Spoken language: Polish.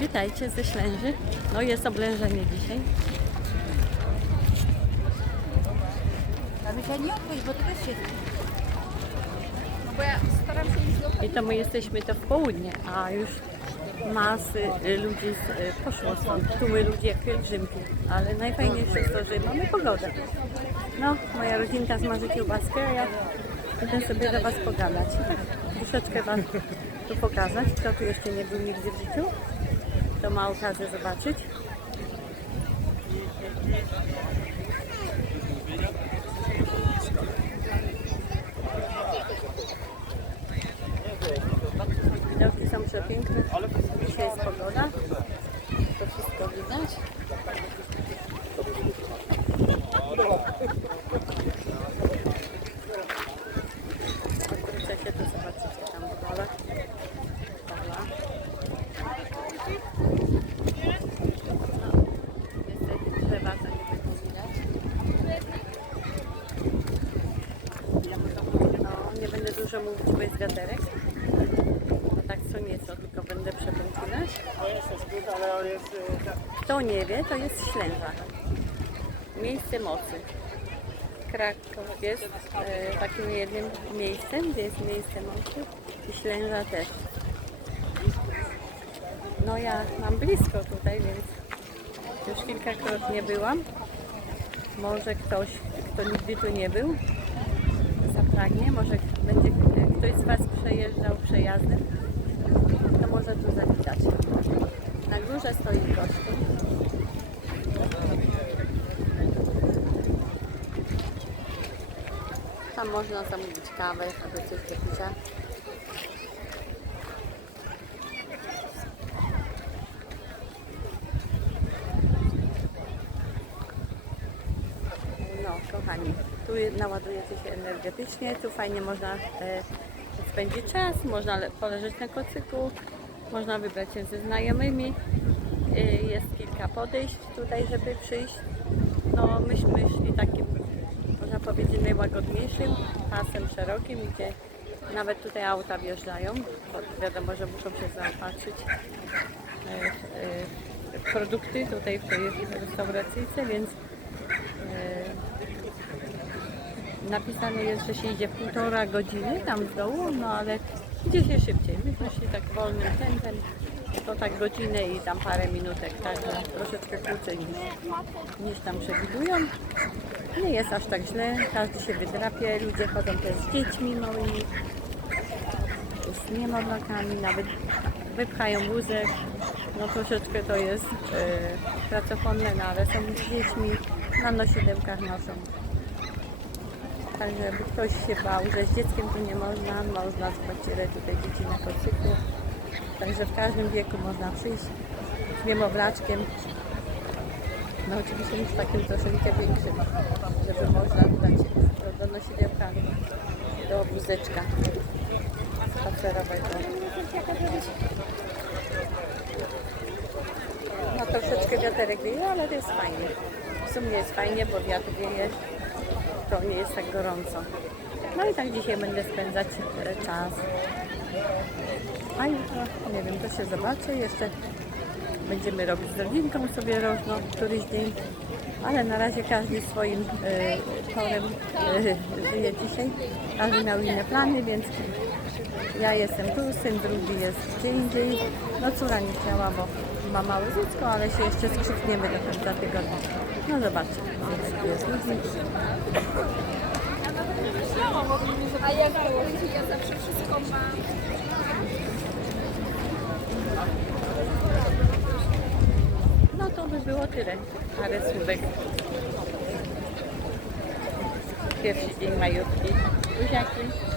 Witajcie ze Ślęży. No jest oblężenie dzisiaj. A Misia nie odchodź, bo to też się... No bo ja staram się iść do I to my jesteśmy to w południe, a już masy y, ludzi z, y, poszło stąd. Tłumy ludzi jak pielgrzymki. Ale najfajniejsze jest to, że mamy pogodę. No, moja rodzinka smaży kiełbaskę, a ja idę sobie do Was pogadać. Tak, troszeczkę Wam tu pokazać. Kto tu jeszcze nie był nigdy w życiu, to ma okazję zobaczyć. Widoki są przepiękne. Dzisiaj jest pogoda. To wszystko widać. Odwrócę się, to zobaczycie tam w dole. Dobra. Niestety drzewa to nie będzie widać. No, nie mówić, bo jest wiaterek. No tak co nieco, tylko będę jest... y, tak. Kto nie wie, to jest Ślęża. Miejsce mocy. Kraków jest e, takim jednym miejscem, gdzie jest miejsce mocy i Ślęża też. No ja mam blisko tutaj, więc już kilkakrotnie byłam. Może ktoś, kto nigdy tu nie był, zapragnie, może będzie e, ktoś z Was przejeżdżał przejazdem, to może tu zawitać. Na górze stoi kościół. Tam można zamówić kawę albo coś do picia. No, kochani, tu je- naładujecie się energetycznie, tu fajnie można e, spędzić czas, można le- poleżeć na kocyku, można wybrać się ze znajomymi. E, jest kilka podejść tutaj, żeby przyjść. No, myśmy szli takim, można powiedzieć, najłagodniejszym pasem szerokim, gdzie nawet tutaj auta wjeżdżają, bo wiadomo, że muszą się zaopatrzyć e, e, w produkty tutaj w tej restauracyjce, więc Napisane jest, że się idzie półtora godziny tam z dołu, no ale idzie się szybciej. Myśmy szli tak wolnym tempem, to tak godzinę i tam parę minutek, także troszeczkę krócej niż, niż tam przewidują. Nie jest aż tak źle, każdy się wydrapie, ludzie chodzą też z dziećmi małymi, z niemowlakami, nawet wypchają wózek. No troszeczkę to jest e, pracochłonne, no ale są z dziećmi, na nosidełkach noszą. Także jakby ktoś się bał, że z dzieckiem tu nie można, można ile tutaj dzieci na kocyku. Także w każdym wieku można przyjść z niemowlaczkiem. No oczywiście już takim troszeczkę większym, żeby można dać do nosidełka, do wózeczka spacerowego. No troszeczkę wiaterek wieje, ale to jest fajnie. W sumie jest fajnie, bo wiatr wieje, to nie jest tak gorąco. No i tak dzisiaj będę spędzać e, czas. A jutro, nie wiem, to się zobaczę. Jeszcze będziemy robić z rodzinką sobie rożno, któryś dzień. Ale na razie każdy swoim e, torem e, żyje dzisiaj. Każdy miał inne plany, więc ja jestem tu, syn drugi jest gdzie indziej. No córa nie chciała, bo ma małe dziecko, ale się jeszcze skrzykniemy do końca tygodnia. No zobaczcie, jest ludzi. A? Ja zawsze wszystko mam. No to by było tyle. Parę słówek. Pierwszy dzień majówki. Buziaki.